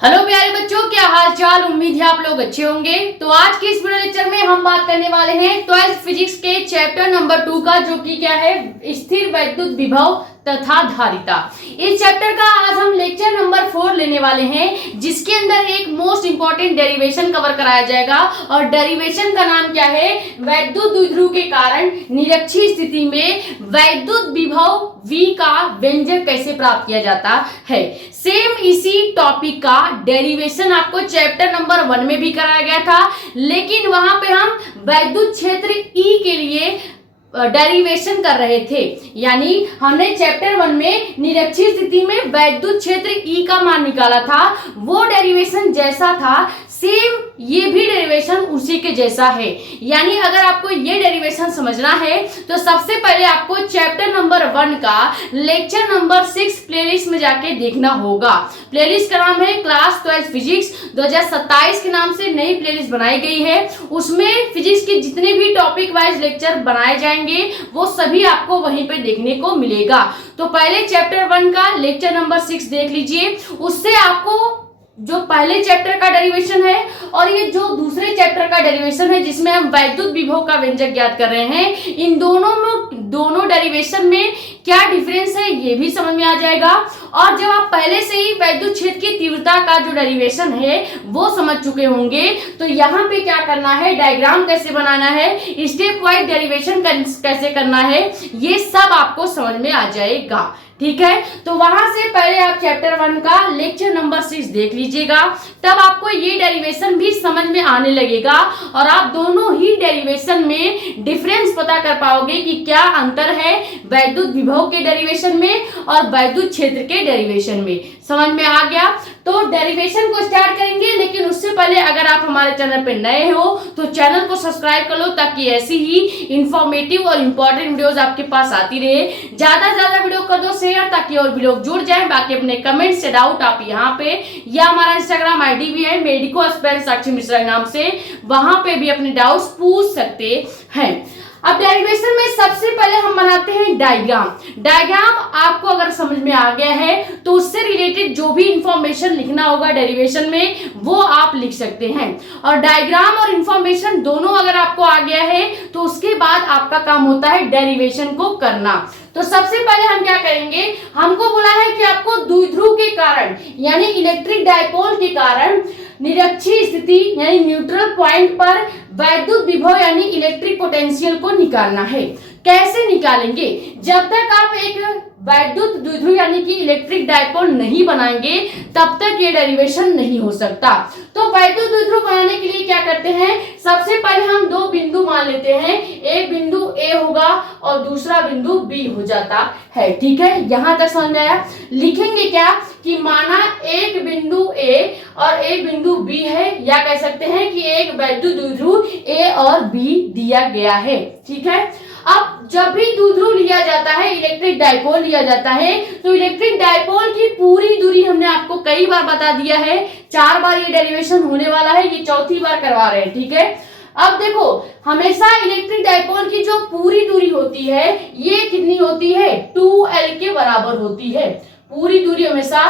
Hello प्यारे बच्चों, क्या हाल चाल। उम्मीद है आप लोग अच्छे होंगे। तो आज के इस वीडियो लेक्चर में हम बात करने वाले हैं 12th फिजिक्स के चैप्टर नंबर 2 का, जो कि क्या है, स्थिर वैद्युत विभव तथा धारिता। इस चैप्टर का आज हम लेक्चर नंबर 4 लेने वाले हैं, जिसके अंदर एक मोस्ट इंपॉर्टेंट डेरिवेशन कवर कराया जाएगा। और डेरिवेशन का नाम क्या है, वैद्युत द्विध्रुव के कारण निरक्षीय स्थिति में वैद्युत विभव V का व्यंजक कैसे प्राप्त किया जाता है। सेम इसी टॉपिक का डेरिवेशन आपको चैप्टर नंबर 1 में भी कराया गया था, लेकिन वहां पे हम वैद्युत क्षेत्र E के लिए डेरिवेशन कर रहे थे। यानी हमने चैप्टर 1 में निरक्षीय स्थिति में वैद्युत क्षेत्र E का मान निकाला था। वो डेरिवेशन जैसा था, सेम ये भी डेरिवेशन उसी के जैसा है। यानी अगर आपको ये डेरिवेशन समझना है तो सबसे पहले आपको चैप्टर नंबर 1 का लेक्चर नंबर 6 प्लेलिस्ट में जाके देखना होगा। प्लेलिस्ट का नाम है क्लास 12 फिजिक्स 2027 के नाम से नई प्लेलिस्ट बनाई गई है। उसमें फिजिक्स के जितने भी टॉपिक वाइज लेक्चर बनाए जाएंगे वो सभी आपको वहीं पे देखने को मिलेगा। तो पहले चैप्टर 1 का लेक्चर नंबर 6 देख लीजिए। उससे आपको जो पहले चैप्टर का डेरिवेशन है और ये जो दूसरे चैप्टर का डेरिवेशन है, जिसमें हम वैद्युत विभव का व्यंजक ज्ञात कर रहे हैं, इन दोनों डेरिवेशन में क्या डिफरेंस है ये भी समझ में आ जाएगा। और जब आप पहले से ही वैद्युत क्षेत्र की तीव्रता का जो डेरिवेशन है वो समझ चुके होंगे, तो यहाँ पे क्या करना है, डायग्राम कैसे बनाना है, स्टेप वाइज डेरिवेशन कैसे करना है, ये सब आपको समझ में आ जाएगा। ठीक है, तो वहां से पहले आप चैप्टर 1 का लेक्चर नंबर 6 देख लीजिएगा, तब आपको ये डेरिवेशन भी समझ में आने लगेगा और आप दोनों ही डेरिवेशन में डिफरेंस पता कर पाओगे कि क्या अंतर है वैद्युत विभव के डेरिवेशन में और वैद्युत क्षेत्र के डेरिवेशन में। समझ में आ गया? तो डेरिवेशन को स्टार्ट करेंगे, लेकिन उससे पहले अगर आप हमारे चैनल पर नए हो तो चैनल को सब्सक्राइब कर लो, ताकि ऐसी ही इंफॉर्मेटिव और इंपॉर्टेंट वीडियोस आपके पास आती रहे। ज्यादा से ज्यादा वीडियो कर दो शेयर, ताकि और भी लोग जुड़ जाएं। बाकी अपने कमेंट से डाउट आप यहाँ पे, या हमारा इंस्टाग्राम आईडी भी है मेडिको स्पेल साक्षी मिश्रा नाम से, वहां पे भी अपने डाउट्स पूछ सकते हैं। अब डेरिवेशन में सबसे पहले हम बनाते हैं डायग्राम। डायग्राम आपको अगर समझ में आ गया है तो उससे रिलेटेड जो भी इंफॉर्मेशन लिखना होगा डेरिवेशन में वो आप लिख सकते हैं। और डायग्राम और इंफॉर्मेशन दोनों अगर आपको आ गया है तो उसके बाद आपका काम होता है डेरिवेशन को करना। तो सबसे पहले हम क्या करेंगे, हमको बोला है कि आपको द्विध्रुव के कारण यानी इलेक्ट्रिक डायपोल के कारण निरक्षीय स्थिति यानी न्यूट्रल पॉइंट पर वैद्युत विभव यानी इलेक्ट्रिक पोटेंशियल को निकालना है। कैसे निकालेंगे, जब तक आप एक वैद्युत द्विध्रुव यानी कि इलेक्ट्रिक डायपोल नहीं बनाएंगे तब तक ये डेरिवेशन नहीं हो सकता। तो वैद्युत द्विध्रुव बनाने के लिए क्या करते हैं, सबसे पहले हम दो बिंदु मान लेते हैं। एक बिंदु A होगा और दूसरा बिंदु B हो जाता है। ठीक है, यहां तक समझ में आया? लिखेंगे क्या कि माना एक बिंदु A और एक बिंदु B है, या कह सकते हैं कि एक वैद्युत द्विध्रुव A और B दिया गया है। ठीक है, अब जब भी द्विध्रुव लिया जाता है, इलेक्ट्रिक डायपोल लिया जाता है, तो इलेक्ट्रिक डायपोल की पूरी दूरी हमने आपको कई बार बता दिया है। 4 बार ये डेरिवेशन होने वाला है, ये चौथी बार करवा रहे हैं। ठीक है, अब देखो, हमेशा इलेक्ट्रिक डायपोल की जो पूरी दूरी होती है ये कितनी होती है, 2L के बराबर होती है। पूरी दूरी हमेशा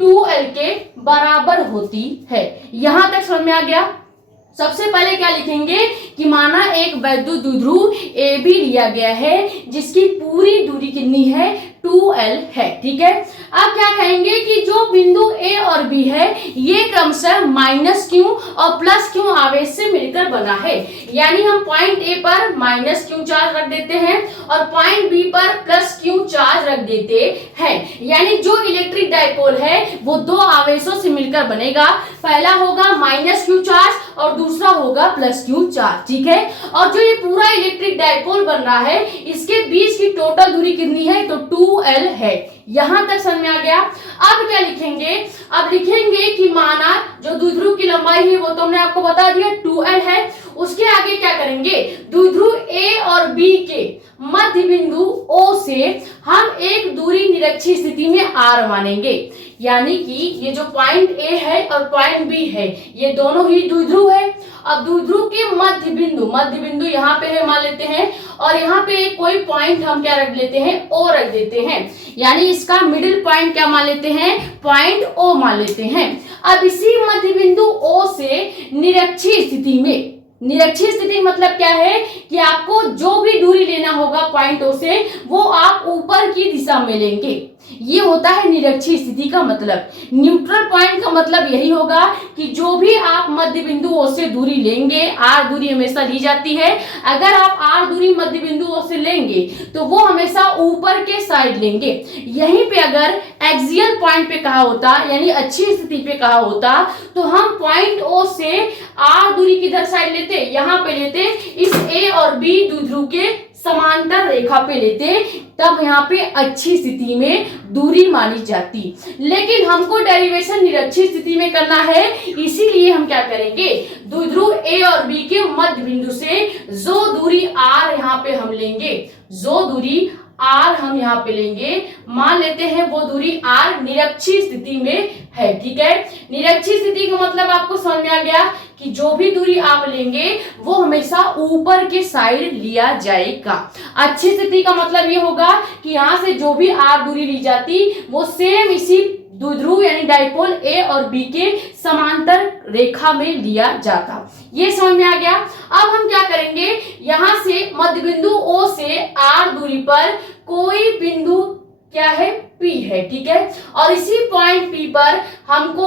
2L के बराबर होती है। यहां तक समझ में आ गया? सबसे पहले क्या लिखेंगे कि माना एक वैद्युत द्विध्रुव AB लिया गया है, जिसकी पूरी दूरी कितनी है, 2L है। ठीक है, अब क्या कहेंगे कि जो बिंदु A और B है ये क्रमशः -Q और +Q आवेश से मिलकर बना है। यानी हम पॉइंट A पर -Q चार्ज रख देते हैं और पॉइंट B पर +Q चार्ज रख देते हैं। यानी जो इलेक्ट्रिक डायपोल है वो दो आवेशों से मिलकर बनेगा। पहला होगा -Q चार्ज और दूसरा होगा +Q चार्ज। ठीक है, और जो ये पूरा इलेक्ट्रिक डायपोल बन रहा है इसके बीच की टोटल दूरी कितनी है, तो 2L है। यहां तक समझ में आ गया? अब क्या लिखेंगे, अब लिखेंगे कि माना जो द्विध्रुव की लंबाई है वो तो हमने आपको बता दिया 2L है, उसके आगे क्या करेंगे, द्विध्रुव ए और बी के मध्य बिंदु O से हम एक दूरी निरक्षीय स्थिति में R मानेंगे। यानी कि ये जो पॉइंट A है और पॉइंट B है ये दोनों ही द्विध्रुव है। अब द्विध्रुव के मध्य बिंदु यहाँ पे है मान लेते हैं, और यहाँ पे कोई पॉइंट हम क्या रख लेते हैं, O रख देते हैं। यानी इसका मिडिल पॉइंट क्या मान लेते हैं, पॉइंट O मान लेते हैं। अब इसी मध्य बिंदु O से निरक्षीय स्थिति मतलब क्या है कि आपको जो भी दूरी लेना होगा पॉइंट O से वो आप ऊपर की दिशा में लेंगे। ये होता है निरक्षीय स्थिति का मतलब। न्यूट्रल पॉइंट का मतलब यही होगा कि जो भी आप मध्य बिंदु O से दूरी लेंगे, R दूरी हमेशा ली जाती है, अगर आप R दूरी मध्य बिंदु O से लेंगे तो वो हमेशा ऊपर के साइड लेंगे। यहीं पे अगर एक्सियल पॉइंट पे कहा होता यानी अच्छी स्थिति पे कहा होता तो हम पॉइंट O से R दूरी किधर साइड लेते, यहाँ पे लेते, इस A और B द्विध्रुव के समांतर रेखा पे लेते, तब यहाँ पे अच्छी स्थिति में दूरी मानी जाती। लेकिन हमको डेरिवेशन निरक्षीय स्थिति में करना है, इसीलिए हम क्या करेंगे, द्विध्रुव A और B के मध्य बिंदु से जो दूरी R यहाँ पे हम लेंगे, जो दूरी R हम यहाँ पे लेंगे, मान लेते हैं वो दूरी R निरक्षीय स्थिति में है। ठीक है, निरक्षीय स्थिति का मतलब आपको समझ में आ गया कि जो भी दूरी आप लेंगे वो हमेशा ऊपर के साइड लिया जाएगा। अच्छी स्थिति का मतलब ये होगा कि यहाँ से जो भी R दूरी ली जाती वो सेम इसी द्विध्रुव यानी डाइपोल A और B के समांतर रेखा में लिया जाता। ये समझ में आ गया। अब हम क्या करेंगे, यहाँ से मध्य बिंदु O से R दूरी पर कोई बिंदु क्या है, P है। ठीक है, और इसी पॉइंट P पर हमको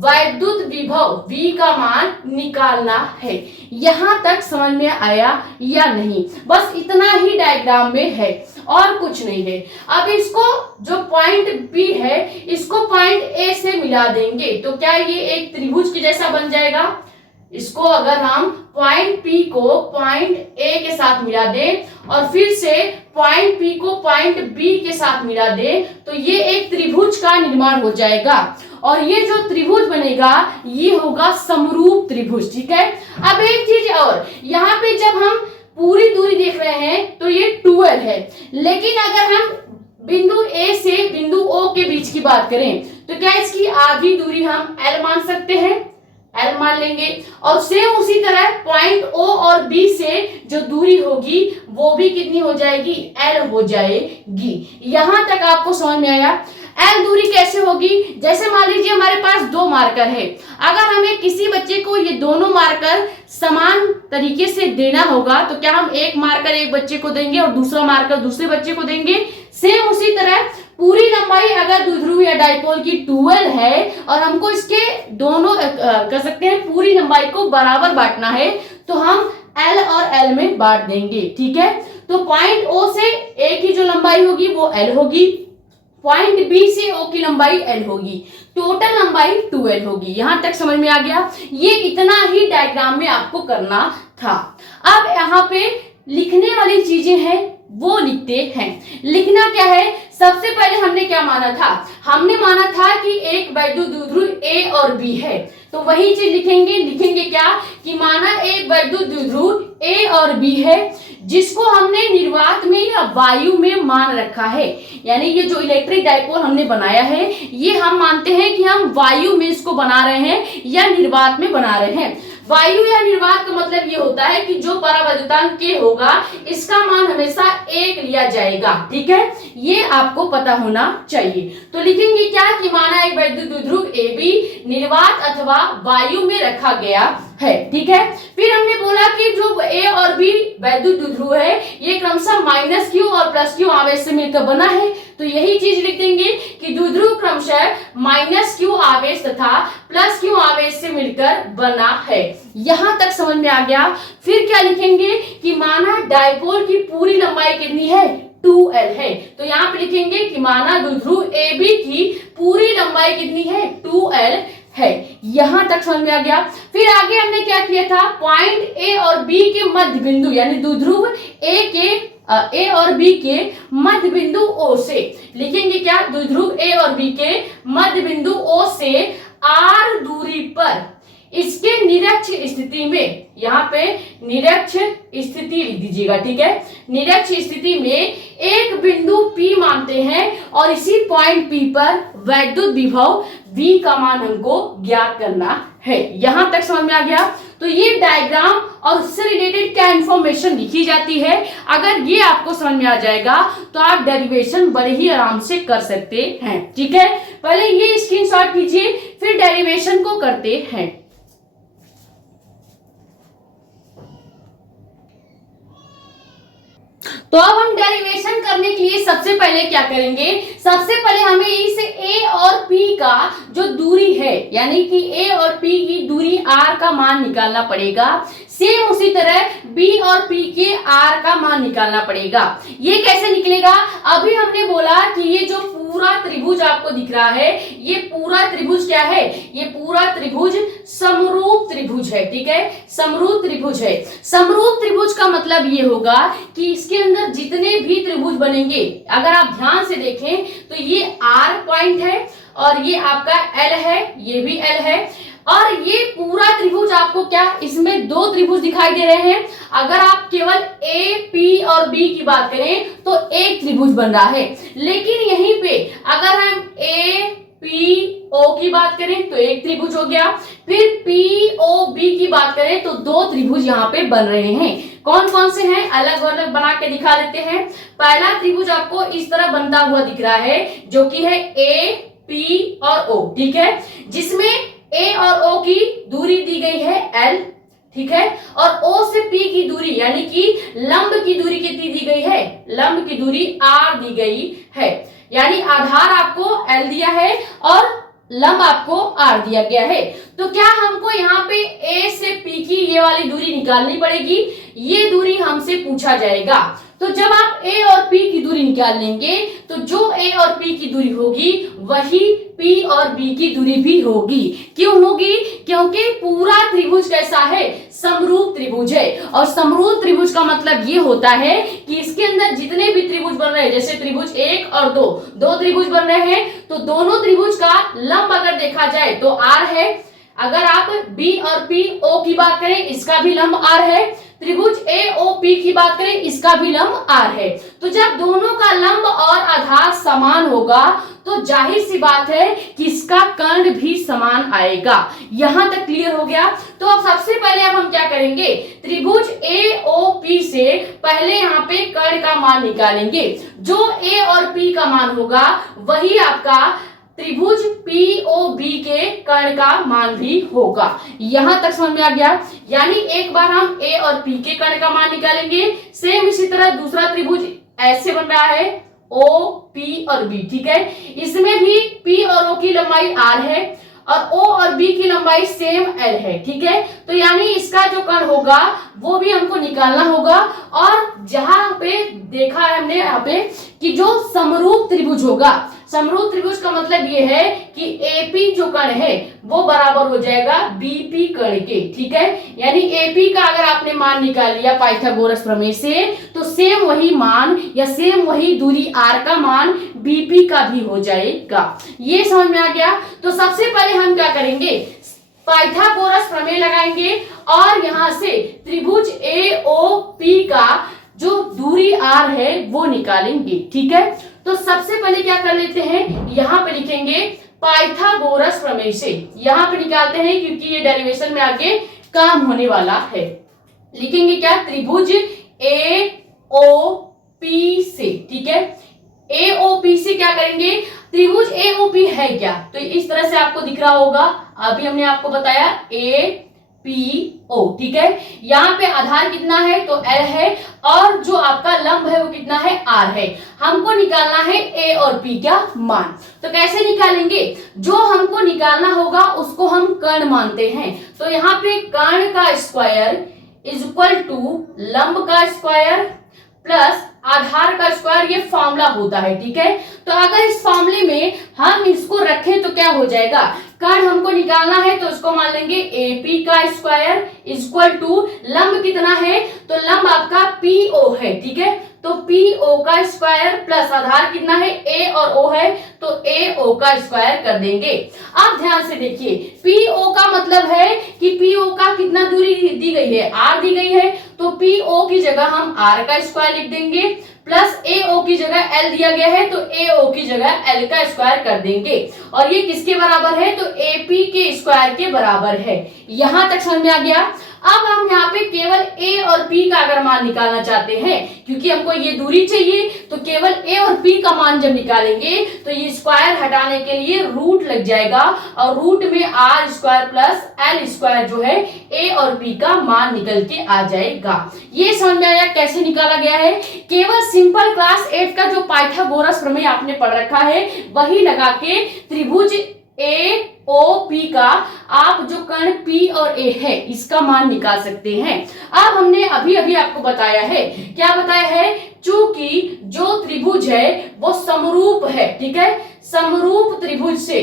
वैद्युत विभव V का मान निकालना है। यहाँ तक समझ में आया या नहीं, बस इतना ही डायग्राम में है और कुछ नहीं है। अब इसको जो पॉइंट P है इसको पॉइंट A से मिला देंगे तो क्या ये एक त्रिभुज के जैसा बन जाएगा। इसको अगर हम पॉइंट P को पॉइंट A के साथ मिला दें और फिर से पॉइंट P को पॉइंट B के साथ मिला दें तो ये एक त्रिभुज का निर्माण हो जाएगा, और ये जो त्रिभुज बनेगा ये होगा समरूप त्रिभुज। ठीक है, अब एक चीज और, यहाँ पे जब हम पूरी दूरी देख रहे हैं तो ये 12 है, लेकिन अगर हम बिंदु A से बिंदु O के बीच की बात करें तो क्या इसकी आधी दूरी हम L मान सकते हैं, L मान लेंगे। और सेम उसी तरह पॉइंट O और B से जो दूरी होगी वो भी कितनी हो जाएगी, L हो जाएगी। यहां तक आपको समझ में आया। L दूरी कैसे होगी, जैसे मान लीजिए हमारे पास दो मार्कर है, अगर हमें किसी बच्चे को ये दोनों मार्कर समान तरीके से देना होगा तो क्या हम एक मार्कर एक बच्चे को देंगे और दूसरा मार्कर दूसरे बच्चे को देंगे। सेम उसी तरह पूरी लंबाई अगर द्विध्रुव या डाइपोल की 12 है और हमको इसके दोनों कर सकते हैं पूरी लंबाई को बराबर बांटना है तो हम L और L में बांट देंगे। ठीक है, तो पॉइंट O से A की जो लंबाई होगी वो L होगी, पॉइंट B से O की लंबाई L होगी, टोटल लंबाई 2L होगी। यहां तक समझ में आ गया। ये इतना ही डायग्राम में आपको करना था। अब यहाँ पे लिखने वाली चीजें हैं वो लिखते हैं। लिखना क्या है, सबसे पहले हमने क्या माना था, हमने माना था कि एक वैद्युत द्विध्रुव A और B है, तो वही चीज लिखेंगे क्या कि माना एक वैद्युत द्विध्रुव A और B है जिसको हमने निर्वात में या वायु में मान रखा है। यानी ये जो इलेक्ट्रिक डाइपोल हमने बनाया है ये हम मानते हैं कि हम वायु में इसको बना रहे हैं या निर्वात में बना रहे हैं। वायु या निर्वात का मतलब ये होता है कि जो परावैद्युतांक K होगा इसका मान हमेशा 1 लिया जाएगा। ठीक है, ये आपको पता होना चाहिए। तो लिखेंगे क्या कि माना एक वैद्युत द्विध्रुव AB निर्वात अथवा वायु में रखा गया है। ठीक है, फिर हमने बोला कि जो A और B वैद्युत द्विध्रुव है ये क्रमशः -Q और +Q आवेश से मिलकर बना है, तो यही चीज लिख देंगे कि द्विध्रुव क्रमशः -Q आवेश तथा +Q आवेश से मिलकर बना है। यहां तक समझ में आ गया। फिर क्या लिखेंगे कि माना डाइपोल की पूरी लंबाई कितनी है, 2L है, तो यहाँ पे लिखेंगे कि माना द्विध्रुव AB की पूरी लंबाई कितनी है, 2L है। यहां तक समझ में आ गया। फिर आगे हमने क्या किया था, पॉइंट A और B के मध्य बिंदु यानी द्विध्रुव A और B के मध्य बिंदु O से लिखेंगे क्या, द्विध्रुव A और B के मध्य बिंदु O से R दूरी पर इसके निरक्ष स्थिति में, यहाँ पे निरक्ष स्थिति लिख दीजिएगा, ठीक है। निरक्ष स्थिति में एक बिंदु P मानते हैं और इसी पॉइंट P पर वैद्युत विभव V का मान हमको ज्ञात करना है। यहां तक समझ में आ गया। तो ये डायग्राम और उससे रिलेटेड क्या इंफॉर्मेशन लिखी जाती है, अगर ये आपको समझ में आ जाएगा तो आप डेरिवेशन बड़े ही आराम से कर सकते हैं, ठीक है। पहले ये स्क्रीनशॉट कीजिए, फिर डेरिवेशन को करते हैं। तो अब हम डेरिवेशन करने के लिए सबसे पहले क्या करेंगे, सबसे पहले हमें इस A और P का जो दूरी है, यानी कि A और P की दूरी R का मान निकालना पड़ेगा। सेम उसी तरह B और P के R का मान निकालना पड़ेगा। ये कैसे निकलेगा, अभी हमने बोला कि ये जो पूरा त्रिभुज आपको दिख रहा है, ये पूरा त्रिभुज क्या है, ये पूरा त्रिभुज समरूप त्रिभुज है, ठीक है। समरूप त्रिभुज है। समरूप त्रिभुज का मतलब ये होगा कि इसके अंदर जितने भी त्रिभुज बनेंगे, अगर आप ध्यान से देखें तो ये R पॉइंट है और ये आपका L है, ये भी L है, और ये पूरा त्रिभुज आपको क्या, इसमें दो त्रिभुज दिखाई दे रहे हैं। अगर आप केवल A, P और B की बात करें तो एक त्रिभुज बन रहा है, लेकिन यहीं पे अगर हम A, P, O की बात करें तो एक त्रिभुज हो गया, फिर P, O, B की बात करें तो दो त्रिभुज यहाँ पे बन रहे हैं। कौन कौन से हैं, अलग अलग बना के दिखा देते हैं। पहला त्रिभुज आपको इस तरह बनता हुआ दिख रहा है, जो कि है A, P और O, ठीक है, जिसमें A और O की दूरी दी गई है L, ठीक है, और O से P की दूरी यानी कि लंब की दूरी कितनी दी गई है, लंब की दूरी R दी गई है, यानी आधार आपको L दिया है और लंब आपको R दिया गया है। तो क्या हमको यहाँ पे A से P की ये वाली दूरी निकालनी पड़ेगी, ये दूरी हमसे पूछा जाएगा। तो जब आप A और P की दूरी निकाल लेंगे तो जो A और P की दूरी होगी वही P और B की दूरी भी होगी। क्यों होगी, क्योंकि पूरा त्रिभुज कैसा है, समरूप त्रिभुज है, और समरूप त्रिभुज का मतलब ये होता है कि इसके अंदर जितने भी त्रिभुज बन रहे हैं, जैसे त्रिभुज 1 और 2 त्रिभुज बन रहे हैं, तो दोनों त्रिभुज का लंब अगर देखा जाए तो R है। अगर आप B और P O की बात करें, इसका भी लंब R है। त्रिभुज AOP की बात करें, इसका भी लंब R है। तो जब दोनों का लंब और आधार समान होगा तो जाहिर सी बात है कि इसका कर्ण भी समान आएगा। यहां तक क्लियर हो गया। तो अब सबसे पहले अब हम क्या करेंगे, त्रिभुज AOP से पहले यहाँ पे कर्ण का मान निकालेंगे। जो A और P का मान होगा वही आपका त्रिभुज POB के कर्ण का मान भी होगा। यहां तक समझ में आ गया। यानी एक बार हम A और P के कर्ण का मान निकालेंगे, सेम इसी तरह दूसरा त्रिभुज ऐसे बन रहा है O, P और B, ठीक है। इसमें भी P और O की लंबाई R है और O और B की लंबाई सेम L है, ठीक है। तो यानी इसका जो कर्ण होगा वो भी हमको निकालना होगा। और जहां पे देखा है हमने यहाँ पे कि जो समरूप त्रिभुज होगा, समरूप त्रिभुज का मतलब ये है कि AP जो कर्ण है वो बराबर हो जाएगा BP कर्ण के, ठीक है। यानी AP का अगर आपने मान निकाल लिया पाइथागोरस प्रमेय से, तो सेम वही मान या सेम वही दूरी R का मान BP का भी हो जाएगा। ये समझ में आ गया। तो सबसे पहले हम क्या करेंगे, पाइथागोरस प्रमेय लगाएंगे और यहां से त्रिभुज AOP का जो दूरी R है वो निकालेंगे, ठीक है। तो सबसे पहले क्या कर लेते हैं, यहाँ पे लिखेंगे पाइथागोरस प्रमेय से, यहाँ पे निकालते हैं क्योंकि ये डेरिवेशन में आगे काम होने वाला है। लिखेंगे क्या, त्रिभुज AOP से, ठीक है। AOP से क्या करेंगे, त्रिभुज AOP है क्या, तो इस तरह से आपको दिख रहा होगा। अभी हमने आपको बताया APO, ठीक है। यहाँ पे आधार कितना है तो L है और जो आपका लंब है वो कितना है, R है। हमको निकालना है A और P का मान। तो कैसे निकालेंगे, जो हमको निकालना होगा उसको हम कर्ण मानते हैं। तो यहाँ पे कर्ण का स्क्वायर इज इक्वल टू लंब का स्क्वायर प्लस आधार का स्क्वायर, ये फॉर्मूला होता है, ठीक है। तो अगर इस फॉर्मूले में हम इसको रखें तो क्या हो जाएगा, कर्ण हमको निकालना है तो उसको मान लेंगे AP का स्क्वायर इक्वल टू लंब कितना है, तो लंब आपका PO है, ठीक है। तो पी ओ का स्क्वायर प्लस आधार कितना है ए और ओ है तो ए ओ का स्क्वायर कर देंगे। अब ध्यान से देखिए पी ओ का मतलब है कि पी ओ का कितना दूरी दी गई है आर दी गई है तो पी ओ की जगह हम आर का स्क्वायर लिख देंगे प्लस ए ओ की जगह एल दिया गया है तो ए ओ की जगह एल का स्क्वायर कर देंगे और ये किसके बराबर है तो ए पी के स्क्वायर के बराबर है। यहां तक समझ में आ गया। अब हम यहाँ पे केवल a और p का अगर मान निकालना चाहते हैं क्योंकि हमको ये दूरी चाहिए तो केवल a और p का मान जब निकालेंगे तो ये स्क्वायर हटाने के लिए रूट लग जाएगा और रूट में R square plus L square जो है a और p का मान निकल के आ जाएगा। ये समझ में आया कैसे निकाला गया है। केवल सिंपल क्लास 8 का जो पाइथागोरस प्रमेय आपने पढ़ रखा है वही लगा के त्रिभुज ए ओ पी का आप जो कर्ण पी और ए है इसका मान निकाल सकते हैं। अब हमने अभी अभी आपको बताया है क्या बताया है चूंकि जो त्रिभुज है वो समरूप है ठीक है समरूप त्रिभुज से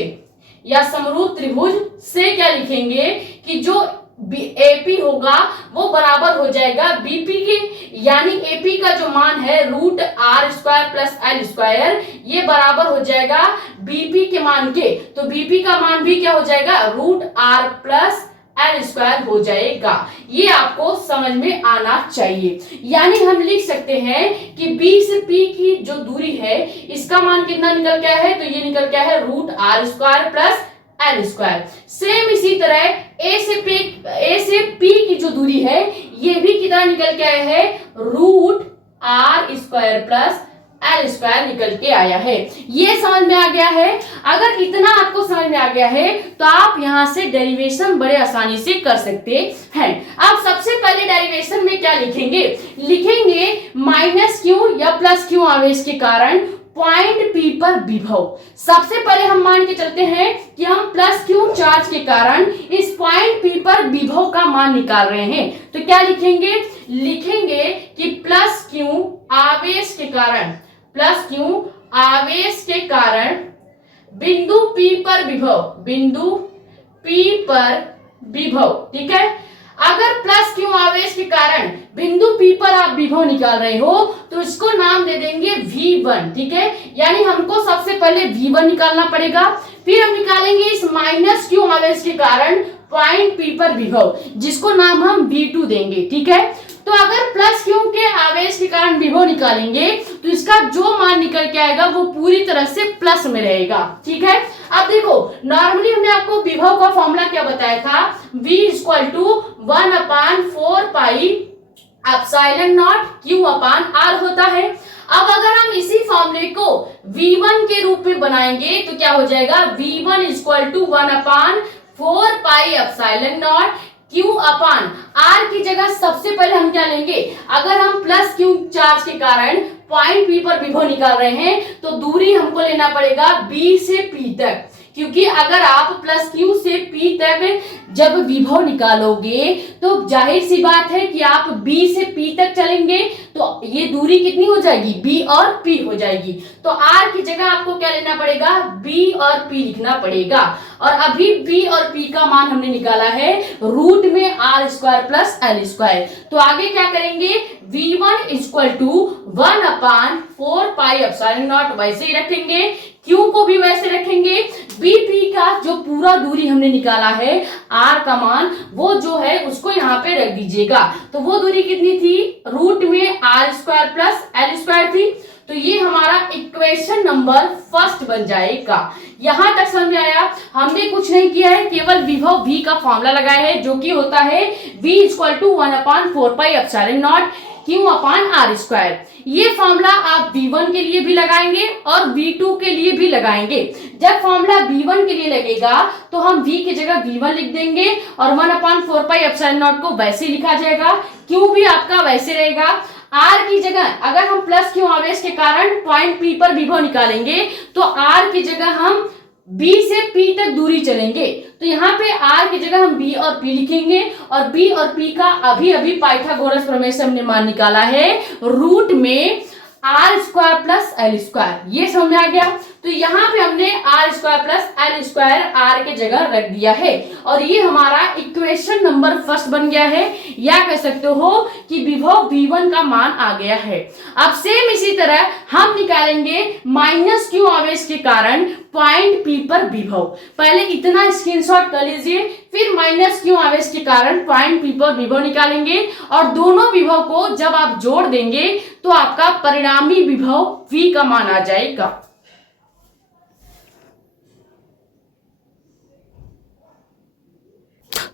या समरूप त्रिभुज से क्या लिखेंगे कि जो एपी होगा वो बराबर हो जाएगा बीपी के यानी एपी का जो मान है root R square plus L square ये बराबर हो जाएगा बीपी के मान के तो बीपी का मान भी क्या हो जाएगा root R plus L square हो जाएगा। ये आपको समझ में आना चाहिए। यानी हम लिख सकते हैं कि बी से पी की जो दूरी है इसका मान कितना निकल गया है तो ये निकल गया है root R square plus L square. Same इसी तरह ए से पी की जो दूरी है ये भी कितना निकल के आया है root R square plus L square निकल के आया है। ये समझ में आ गया है। अगर इतना आपको समझ में आ गया है तो आप यहां से डेरिवेशन बड़े आसानी से कर सकते हैं। अब सबसे पहले डेरिवेशन में क्या लिखेंगे माइनस क्यू या प्लस क्यू आवेश के कारण पॉइंट पी पर विभव। सबसे पहले हम मान के चलते हैं कि हम प्लस क्यू चार्ज के कारण इस पॉइंट पी पर विभव का मान निकाल रहे हैं तो क्या लिखेंगे कि प्लस क्यू आवेश के कारण बिंदु P पर विभव ठीक है। अगर प्लस क्यू आवेश के कारण बिंदु P पर आप विभव निकाल रहे हो तो इसको नाम दे देंगे V1 ठीक है। यानी हमको सबसे पहले V1 निकालना पड़ेगा फिर हम निकालेंगे इस माइनस क्यू आवेश के कारण पॉइंट P पर विभव जिसको नाम हम V2 देंगे ठीक है। तो अगर प्लस क्यू के आवेश के कारण विभव निकालेंगे तो इसका जो मान निकल के आएगा वो पूरी तरह से प्लस में रहेगा ठीक है। अब देखो नॉर्मली हमने आपको विभव का फॉर्मूला क्या बताया था V = 1/4 pi epsilon naught Q upon R होता है। अब अगर हम इसी फॉर्मूले को V1 के रूप में बनाएंगे तो क्या हो जाएगा V1 = 1/4 pi epsilon naught Q upon R की जगह सबसे पहले हम क्या लेंगे अगर हम प्लस Q चार्ज के कारण पॉइंट P पर विभव निकाल रहे हैं तो दूरी हमको लेना पड़ेगा B से P तक क्योंकि अगर आप प्लस Q से P तक जब विभव निकालोगे तो जाहिर सी बात है कि आप B से P तक चलेंगे तो ये दूरी कितनी हो जाएगी B और P हो जाएगी। तो R की जगह आपको क्या लेना पड़ेगा B और P लिखना पड़ेगा और अभी B और P का मान हमने निकाला है रूट में R square plus L square. तो आगे क्या करेंगे V1 = 1/4 पाई एप्सिलॉन नॉट वैसे ही रखेंगे Q को भी वैसे रखेंगे BP का जो पूरा दूरी हमने निकाला है R का मान वो जो है उसको यहाँ पे रख दीजिएगा। तो वो दूरी कितनी थी रूट में R square plus L square थी। तो ये हमारा इक्वेशन नंबर फर्स्ट बन जाएगा। यहां तक समझ आया। हमने कुछ नहीं किया है केवल विभव V का फॉर्मूला लगाया है जो कि होता है V = 1/4 pi epsilon naught Q upon R square. ये फॉर्मूला आप V1 के लिए भी लगाएंगे और V2 के लिए भी लगाएंगे। जब फॉर्मूला V1 के लिए लगेगा तो हम V की जगह V1 लिख देंगे और 1/4 पाई एप्सिलॉन नॉट को वैसे लिखा जाएगा। Q भी आपका वैसे रहेगा। R की जगह अगर हम प्लस Q आवेश के कारण पॉइंट P पर विभव निकालेंगे तो R की जगह हम B से P तक दूरी चलेंगे तो यहाँ पे R की जगह हम B और P लिखेंगे और B और P का अभी पाइथागोरस प्रमेय से हमने मान निकाला है रूट में R square plus L square. ये समझ में आ गया। तो यहाँ पे हमने R square plus L square R के जगह रख दिया है और ये हमारा इक्वेशन नंबर फर्स्ट बन गया है, या कह सकते हो कि विभव V1 का मान आ गया है। अब सेम इसी तरह हम निकालेंगे माइनस क्यू आवेश के कारण पॉइंट P पर विभव। पहले इतना स्क्रीनशॉट कर लीजिए, फिर माइनस क्यू आवेश के कारण पॉइंट P पर विभव निकालेंगे और दोनों विभव को जब आप जोड़ देंगे तो आपका परिणामी विभव V का मान आ जाएगा।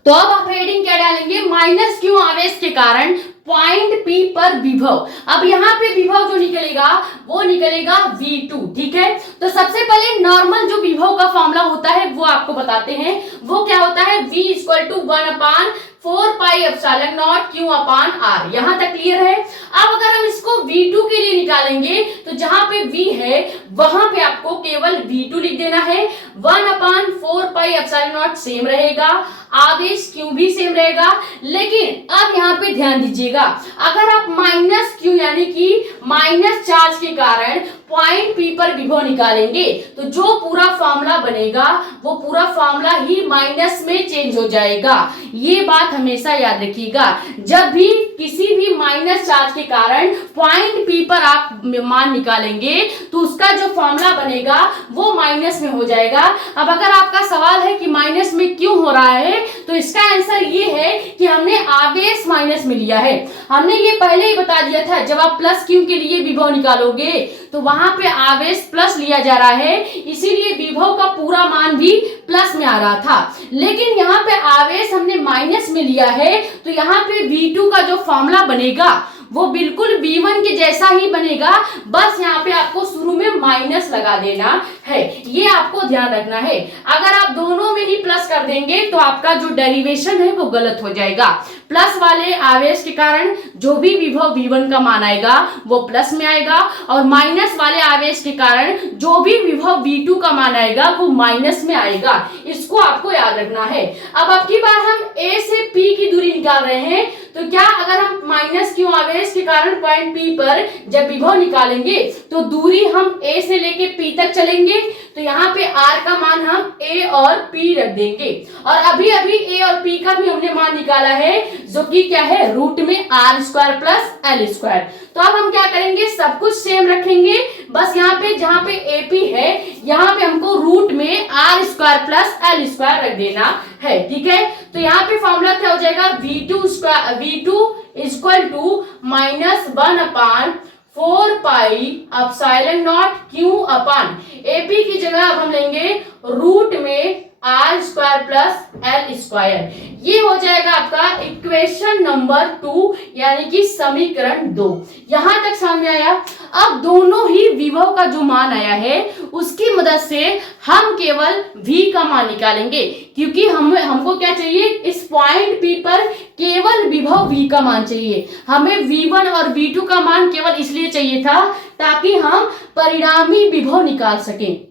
तो अब आप हेडिंग क्या डालेंगे, माइनस क्यू आवेश के कारण पॉइंट P पर विभव। अब यहाँ पे विभव जो निकलेगा वो निकलेगा V2, ठीक है। तो सबसे पहले नॉर्मल जो विभव का फॉर्मूला होता है वो आपको बताते हैं। वो क्या होता है, V equal to 1/4 pi epsilon naught Q upon R। यहाँ तक क्लियर है। अब अगर हम इसको V2 के लिए निकालेंगे तो जहां पे V है वहां पे आपको केवल V2 लिख देना है। 1/4 पाई एप्सिलॉन नॉट सेम रहेगा, आवेश Q भी सेम रहेगा। लेकिन अब यहाँ पे ध्यान दीजिएगा, अगर आप माइनस Q यानी कि माइनस चार्ज के कारण पॉइंट P पर विभव निकालेंगे तो जो पूरा फॉर्मूला बनेगा वो पूरा फॉर्मूला ही माइनस में चेंज हो जाएगा। ये बात हमेशा याद रखिएगा, जब भी किसी भी माइनस चार्ज के कारण पॉइंट P पर आप मान निकालेंगे तो उसका जो फॉर्मूला बनेगा वो माइनस में हो जाएगा। अब अगर आपका सवाल है कि माइनस में क्यों हो रहा है, तो इसका आंसर ये है कि हमने आवेश माइनस में लिया है। हमने ये पहले ही बता दिया था, जब आप प्लस क्यू के लिए विभव निकालोगे तो वहां पे आवेश प्लस लिया जा रहा है, इसीलिए विभव का पूरा मान भी प्लस में आ रहा था। लेकिन यहाँ पे आवेश हमने माइनस में लिया है तो यहाँ पे V2 का जो फॉर्मूला बनेगा वो बिल्कुल V1 के जैसा ही बनेगा, बस यहाँ पे आपको शुरू में माइनस लगा देना है। ये आपको ध्यान रखना है। अगर आप दोनों में ही प्लस कर देंगे तो आपका जो डेरिवेशन है वो गलत हो जाएगा। प्लस वाले आवेश के कारण जो भी विभव V1 का मान आएगा वो प्लस में आएगा और माइनस वाले आवेश के कारण जो भी विभव V2 का मान आएगा वो माइनस में आएगा। इसको आपको याद रखना है। अब की बार हम A से P की दूरी निकाल रहे हैं, तो क्या अगर हम माइनस क्यू आवेश के कारण पॉइंट P पर जब विभव निकालेंगे तो दूरी हम A से लेके P तक चलेंगे, तो यहाँ पे R का मान हम A और P रख देंगे। और अभी अभी A और P का भी हमने मान निकाला है जो कि क्या है, रूट में R square plus L square. तो अब हम क्या करेंगे, सब कुछ सेम रखेंगे, बस यहाँ पे जहाँ पे AP है यहाँ पे हमको रूट में R square plus L square रख देना है, ठीक है। तो यहाँ पे फॉर्मूला क्या हो जाएगा, V2 equal to minus 1/4 pi epsilon naught Q upon AP की जगह अब हम लेंगे रूट में R square plus L square. ये हो जाएगा आपका इक्वेशन नंबर 2 यानी कि समीकरण 2। यहां तक समझ में आया। अब दोनों ही विभव का जो मान आया है उसकी मदद से हम केवल V का मान निकालेंगे, क्योंकि हमको क्या चाहिए, इस पॉइंट P पर केवल विभव V का मान चाहिए। हमें V1 और V2 का मान केवल इसलिए चाहिए था ताकि हम परिणामी विभव निकाल सकें।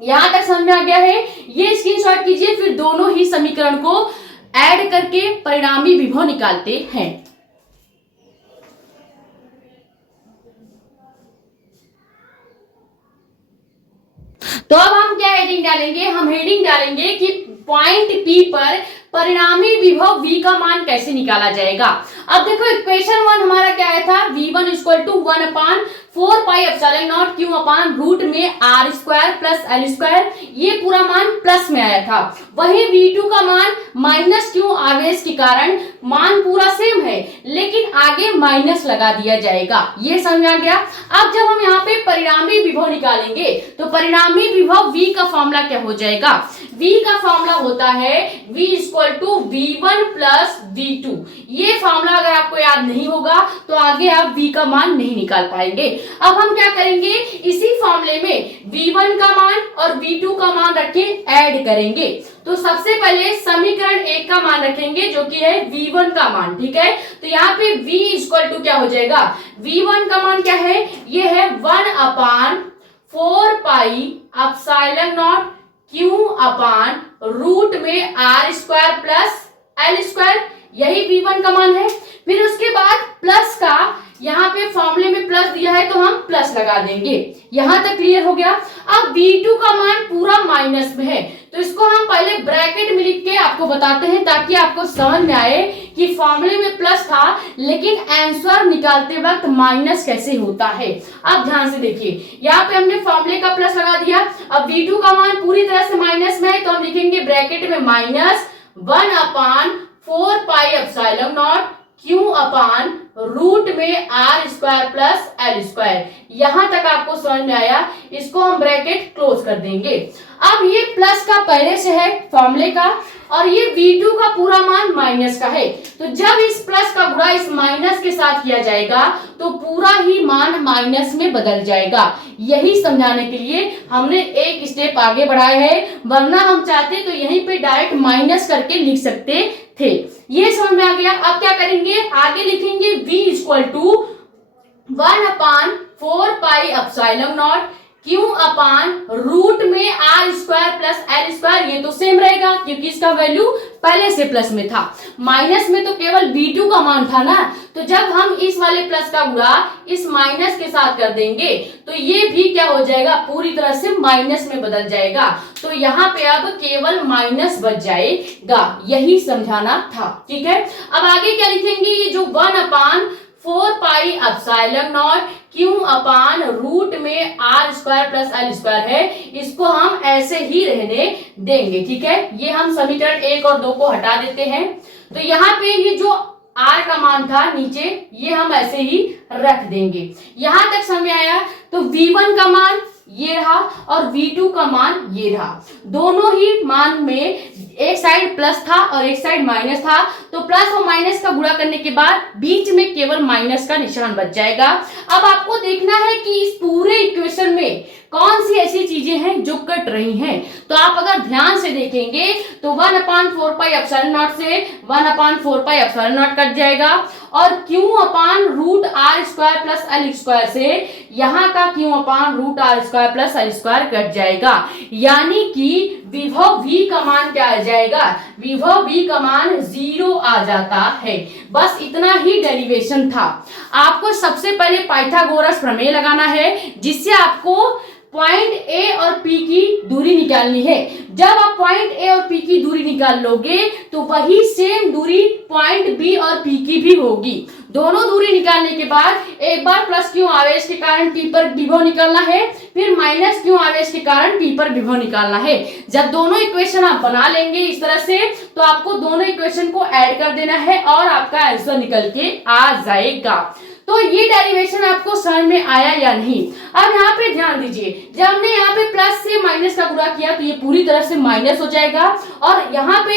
यहां तक समझ में आ गया है। ये स्क्रीनशॉट कीजिए, फिर दोनों ही समीकरण को ऐड करके परिणामी विभव निकालते हैं। तो अब हम क्या हेडिंग डालेंगे, हम हेडिंग डालेंगे कि पॉइंट P पर परिणामी विभव V का मान कैसे निकाला जाएगा। अब देखो इक्वेशन 1 हमारा क्या आया था, V1 equal to 1/4 pi epsilon naught Q upon root में R square plus L square. ये पूरा मान प्लस में आया था। वहीं V2 का मान माइनस Q आवेश के कारण मान पूरा सेम है, लेकिन आगे माइनस लगा दिया जाएगा। ये समझ आ गया। अब जब हम यहाँ पे परिणामी विभव निकालेंगे तो परिणामी विभव V का फॉर्मूला क्या हो जाएगा, V का फॉर्मूला होता है V equal to V1 plus V2। ये फॉर्मूला अगर आपको याद नहीं होगा तो आगे आप V का मान नहीं निकाल पाएंगे। अब हम क्या करेंगे, इसी फॉर्मूले में V1 का मान और V2 का मान रख के ऐड करेंगे। तो सबसे पहले समीकरण 1 का मान रखेंगे जो कि है V1 का मान, ठीक है। तो यहाँ पे V इक्वल टू क्या हो जाएगा, V1 का मान क्या है, ये है 1/4 pi epsilon naught Q upon root में R square plus L square, यही V1 का मान है। फिर उसके बाद प्लस का यहाँ पे फॉर्मूले में प्लस दिया है तो हम प्लस लगा देंगे। यहाँ तक क्लियर हो गया। अब V2 का मान पूरा माइनस में है तो इसको हम पहले ब्रैकेट में लिख के आपको बताते हैं ताकि आपको समझ में आए कि फॉर्मूले में प्लस था लेकिन आंसर निकालते वक्त माइनस कैसे होता है। अब ध्यान से देखिए, यहाँ पे हमने फॉर्मूले का प्लस लगा दिया। अब V2 का मान पूरी तरह से माइनस में है तो हम लिखेंगे ब्रैकेट में -1/4 pi epsilon naught Q upon root में R square plus L square. यहां तक आपको समझ में आया। इसको हम ब्रैकेट क्लोज कर देंगे। अब ये प्लस का पहले से है फॉर्मूले का और ये V2 का पूरा मान माइनस का है तो जब इस प्लस का गुणा इस माइनस के साथ किया जाएगा तो पूरा ही मान माइनस में बदल जाएगा। यही समझाने के लिए हमने एक स्टेप आगे बढ़ाया है, वरना हम चाहते तो यहीं पे डायरेक्ट माइनस करके लिख सकते थे। ये समझ में आ गया। अब क्या करेंगे, आगे लिखेंगे V equal to 1/4 pi epsilon naught Q upon root में R square plus L square. ये तो सेम रहेगा क्योंकि इसका वैल्यू पहले से प्लस में था, माइनस में तो केवल V2 का मान था ना। तो जब हम इस वाले प्लस का गुणा इस माइनस के साथ कर देंगे तो ये भी क्या हो जाएगा, पूरी तरह से माइनस में बदल जाएगा। तो यहाँ पे अब केवल माइनस बच जाएगा। यही समझाना था, ठीक है। अब आगे क्या लिखेंगे, ये जो 1/4 pi epsilon naught Q upon root में R square plus L square है, इसको हम ऐसे ही रहने देंगे, ठीक है। ये हम समीकरण 1 और 2 को हटा देते हैं। तो यहाँ पे ये जो R का मान था नीचे, ये हम ऐसे ही रख देंगे। यहां तक समझ आया। तो V1 का मान ये रहा और V2 का मान ये रहा। दोनों ही मान में एक साइड प्लस था और एक साइड माइनस था तो प्लस और माइनस का गुणा करने के बाद बीच में केवल माइनस का निशान बच जाएगा। अब आपको देखना है कि इस पूरे इक्वेशन में कौन सी ऐसी चीजें हैं जो कट रही हैं। तो आप अगर ध्यान से देखेंगे तो 1/4 पाई एप्सिलॉन नॉट से 1/4 पाई एप्सिलॉन नॉट कट जाएगा और Q upon root R square plus L square से यहाँ का Q upon root R square plus L square cut जाएगा। यानी कि विभव V का मान क्या आ जाएगा, विभव V का मान 0 आ जाता है। बस इतना ही डेरिवेशन था। आपको सबसे पहले पाइथागोरस प्रमेय लगाना है जिससे आपको पॉइंट A और P की दूरी निकालनी है। जब आप पॉइंट A और P की दूरी निकाल लोगे तो वही सेम दूरी पॉइंट B और P की भी होगी। दोनों दूरी निकालने के बाद एक बार प्लस Q आवेश के कारण P पर विभव निकालना है, फिर माइनस Q आवेश के कारण P पर विभव निकालना है। जब दोनों इक्वेशन आप बना लेंगे इस तरह से तो आपको दोनों इक्वेशन को ऐड कर देना है और आपका आंसर निकल के आ जाएगा। तो ये डेरिवेशन आपको समझ में आया या नहीं। अब यहाँ पे ध्यान दीजिए, जब हमने यहाँ पे प्लस से माइनस का गुणा किया तो ये पूरी तरह से माइनस हो जाएगा और यहाँ पे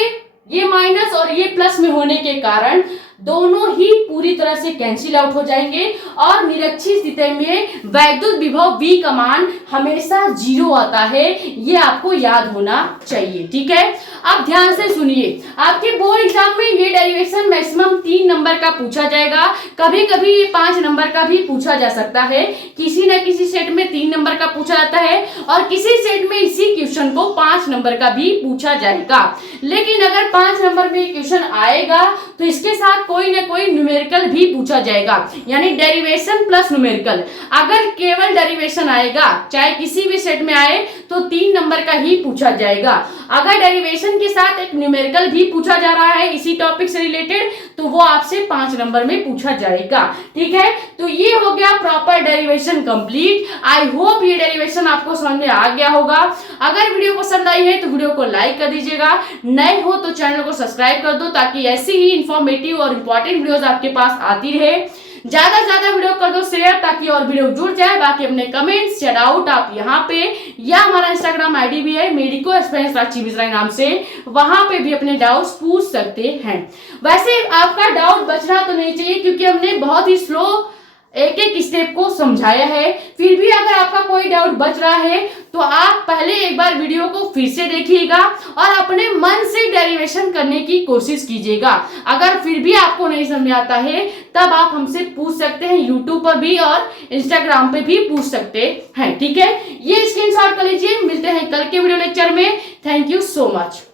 ये माइनस और ये प्लस में होने के कारण दोनों ही पूरी तरह से कैंसिल आउट हो जाएंगे और निरक्षी स्थिति में वैद्युत विभव V का मान हमेशा 0 आता है। ये आपको याद होना चाहिए, ठीक है। अब ध्यान से सुनिए, आपके बोर्ड एग्जाम में ये डेरिवेशन मैक्सिमम 3 नंबर का पूछा जाएगा, कभी कभी ये 5 नंबर का भी पूछा जा सकता है। किसी न किसी सेट में 3 नंबर का पूछा जाता है और किसी सेट में इसी क्वेश्चन को 5 नंबर का भी पूछा जाएगा। लेकिन अगर 5 नंबर में क्वेश्चन आएगा तो इसके साथ कोई ना कोई न्यूमेरिकल भी पूछा जाएगा, यानी डेरिवेशन प्लस न्यूमेरिकल। अगर केवल डेरिवेशन आएगा चाहे किसी भी सेट में आए तो 3 नंबर का ही पूछा जाएगा। अगर डेरिवेशन के साथ एक न्यूमेरिकल भी पूछा जा रहा है इसी टॉपिक से रिलेटेड तो वो आपसे 5 नंबर में पूछा जाएगा, ठीक है। तो ये हो गया proper derivation complete. I hope ये डेरिवेशन आपको समझ में आ गया होगा। अगर वीडियो पसंद आई है तो वीडियो को लाइक कर दीजिएगा, नए हो तो चैनल को सब्सक्राइब कर दो ताकि ऐसी ही इंफॉर्मेटिव और इंपॉर्टेंट वीडियोस आपके पास आती रहे। ज्यादा से ज्यादा वीडियो कर दो शेयर ताकि और वीडियो जुड़ जाए। बाकी अपने कमेंट्स या डाउट आप यहाँ पे या हमारा इंस्टाग्राम आईडी भी है मेडिको एक्सपीरियंस प्राची मिश्रा नाम से, वहां पे भी अपने डाउट्स पूछ सकते हैं। वैसे आपका डाउट बचना तो नहीं चाहिए क्योंकि हमने बहुत ही स्लो एक एक स्टेप को समझाया है। फिर भी अगर आपका कोई डाउट बच रहा है तो आप पहले एक बार वीडियो को फिर से देखिएगा और अपने मन से डेरिवेशन करने की कोशिश कीजिएगा। अगर फिर भी आपको नहीं समझ आता है तब आप हमसे पूछ सकते हैं, यूट्यूब पर भी और इंस्टाग्राम पे भी पूछ सकते हैं, ठीक है। ये स्क्रीनशॉट कर लीजिए। मिलते हैं कल के वीडियो लेक्चर में। Thank you so much.